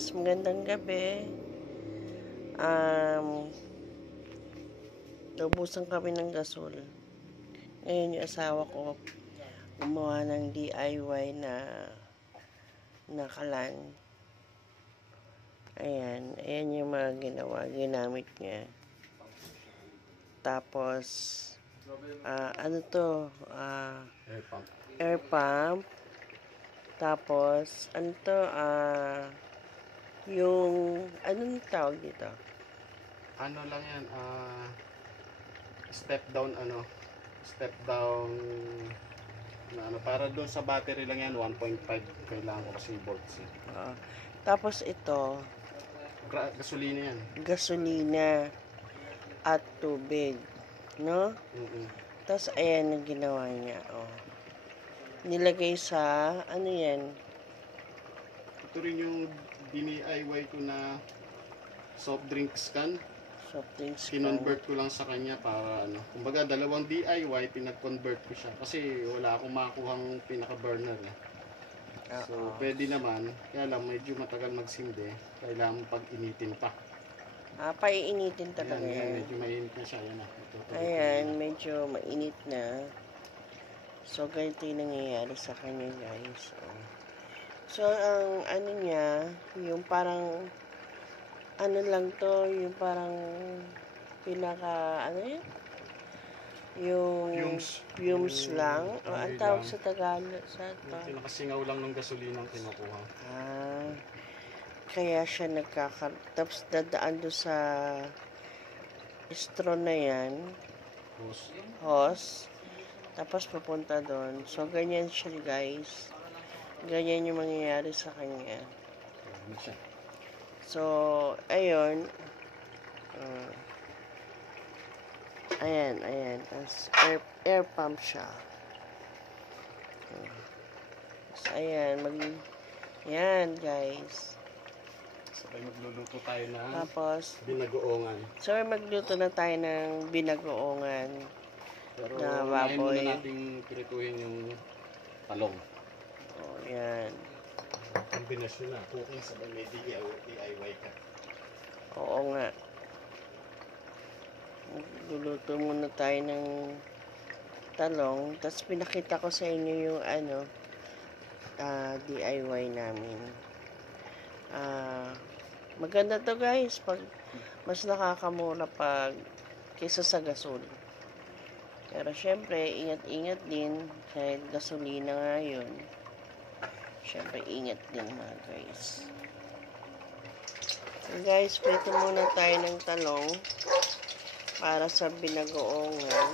guys, magandang gabi. Naubusan kami ng gasol. Ngayon yung asawa ko gumawa ng DIY na kalan. Ayan yung mga ginamit niya. Tapos, air pump. Tapos, yung, anong tawag dito? Ano lang yan, step down na para doon sa battery lang yan, 1.5 kailangan ko kasi volts. Tapos ito, gasolina yan. Gasolina at tubig, no? Tapos ayan ang ginawa niya, nilagay sa, ano yan? Ito rin yung DIY ko na soft drinks can. Soft drinks can. Kinonvert ko lang sa kanya para kumbaga dalawang DIY, pinag-convert ko siya. Kasi wala akong makuhang pinaka-burner So, pwede naman. Kaya lang, medyo matagal magsindi. Kailangan pag-initin pa. Paiinitin talaga yan. Medyo mainit na siya. Ayan, medyo mainit na. So, ganito yung nangyayari sa kanya, guys. So, ang ano niya, yung parang, ano lang to, yung parang, yung fumes lang. Ang tawag sa Tagalog, Pinakasingaw lang ng gasolina ang kinukuha. Kaya siya tapos dadaan doon sa straw na yan. Hose. Tapos papunta doon. So, ganyan siya, guys. Ganyan yung mangyayari sa kanya. So, ayun. Ayan. Tapos, air pump siya. Tapos, ayan. Yan, guys. Sabay magluluto tayo ng binagoongan. So, magluto na tayo ng binagoongan. Pero na baboy. Ngayon muna natin pirituhin yung talong. Yan. Kombinasyon na. Cooking sabay may DIY ka. Oo nga. Luluto muna tayo ng talong. Tapos pinakita ko sa inyo yung DIY namin. Maganda to, guys. Mas nakakamura kaysa sa gasol. Pero syempre, ingat-ingat din. Kahit gasolina nga yun. Syempre, ingat din mga guys. So guys, prito muna tayo ng talong para sa binagoongan.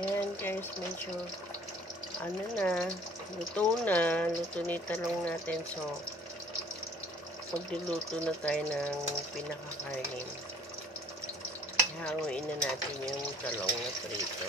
Ayan guys, medyo luto na yung talong natin. So, magluluto na tayo ng pinakakainin. Hanguin na natin yung talong na prito.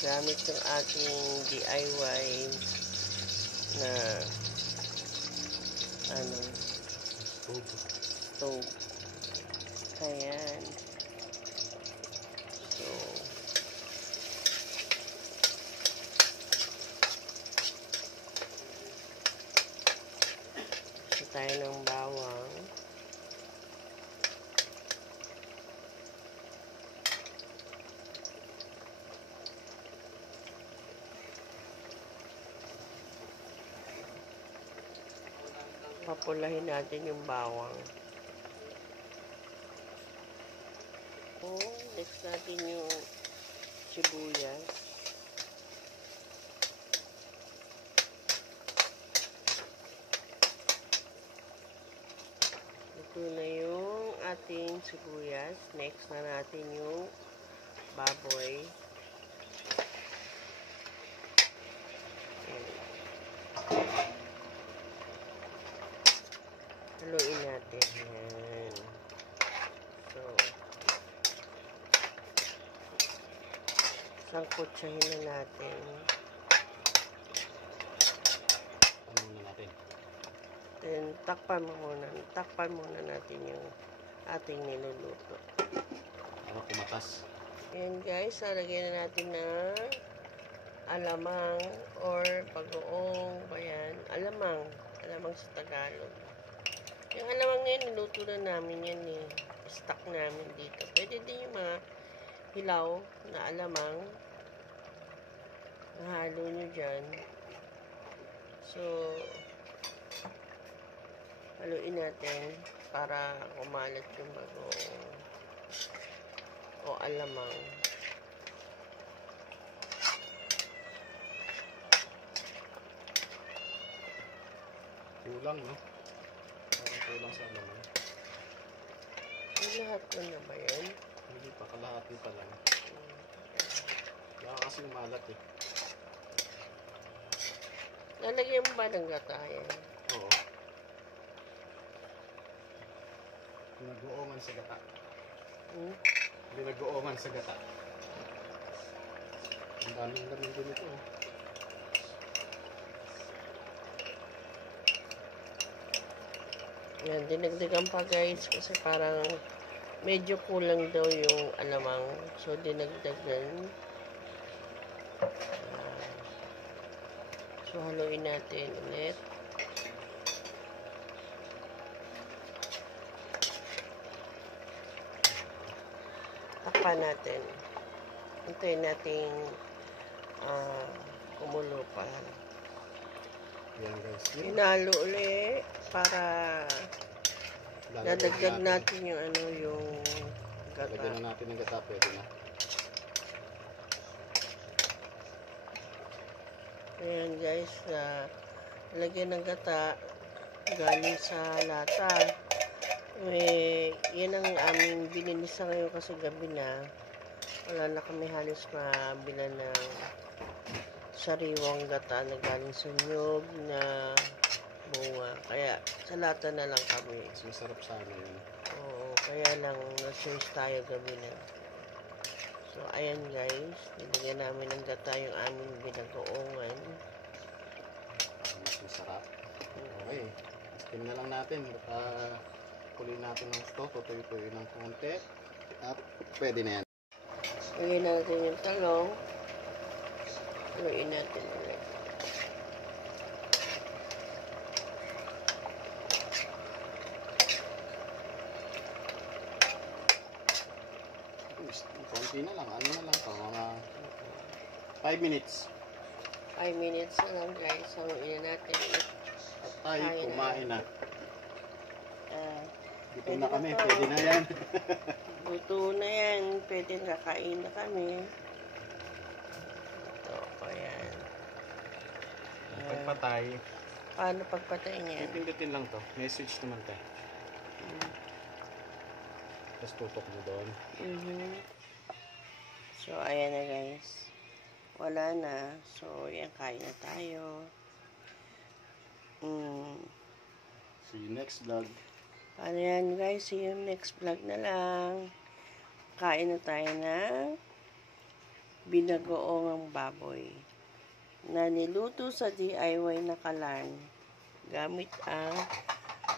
Gamit yung ating DIY na stove. Ayan. So, tayo ng bawang. Papulahin natin yung bawang. Next natin yung sibuyas. Ito na yung ating sibuyas. Next na natin yung baboy. Haluin natin. Yan. So, Sangkutsahin na natin. Ano muna natin? Then, takpan muna natin yung ating niluluto. Para kumatas. Ayan guys, lalagyan na natin na alamang or pag-uong ba yan? Alamang sa Tagalog. Yung alamang ngayon, niluto na namin yan eh. Stock namin dito. Pwede din yung mga hilaw na alamang. Nahalo nyo dyan. So, haluin natin para kumalat yung bagoong o alamang. Kulang, no? Parang kulang sa ano. Yung lahat mo na ba yan? Hindi pa, kalahati pa lang. Kaya kasi malat eh. Lalagyan mo ba ng gata yan? Oo. Pinag-uongan sa gata. Pinag-uongan sa gata. Ang daming lamin din ito. Yan, dinagdagan pa guys kasi parang medyo kulang daw yung alamang. So, dinagdagan. So, haluin natin ulit. Takpan natin. Hintayin natin kumulo pa. Yan guys. Hinalo ulit para dadagdag natin yung ano yung gata. Lagyan na natin ng gata, pwede na. Ayan guys, lagyan ng gata galing sa lata. Yan ang aming binilisa ngayon kasi gabi na. Wala na kami halos mabilan ng sariwang gata na galing sa nyog na bunga. Kaya sa lata na lang kami. Mas masarap sana yun. Oo, kaya lang na-search tayo gabi na. So, ayan guys, nilagyan namin ng gata yung aming binagoongan. Mas masarap. Okay. Steam na lang natin. Baka kuloy natin ng stock. Tutuloy-tuloy ng konti. At pwede na yan. Lagyan natin yung talong. Haluin natin ulit. Konti na lang. Ano na lang ito? Mga 5 minutes. 5 minutes na lang guys. Haluin natin ulit. At tayo kumain na. Dito Pwede na kami. na to. Pwede na yan. Luto na yan. Pwede na kain na kami. Ito, ayan. Pagpatay. Paano pagpatay niyan? Pindutin lang to. Message naman to. Tapos tutok mo doon. So, ayan na guys. Wala na. So, yan, kain na tayo. See you next vlog. Paano yan guys? See you next vlog na lang. Kain na tayo na binagoongang baboy na niluto sa DIY na kalan gamit ang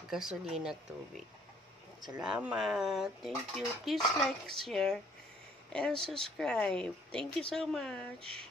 gasolina at tubig. Salamat. Thank you. Please like, share, and subscribe. Thank you so much.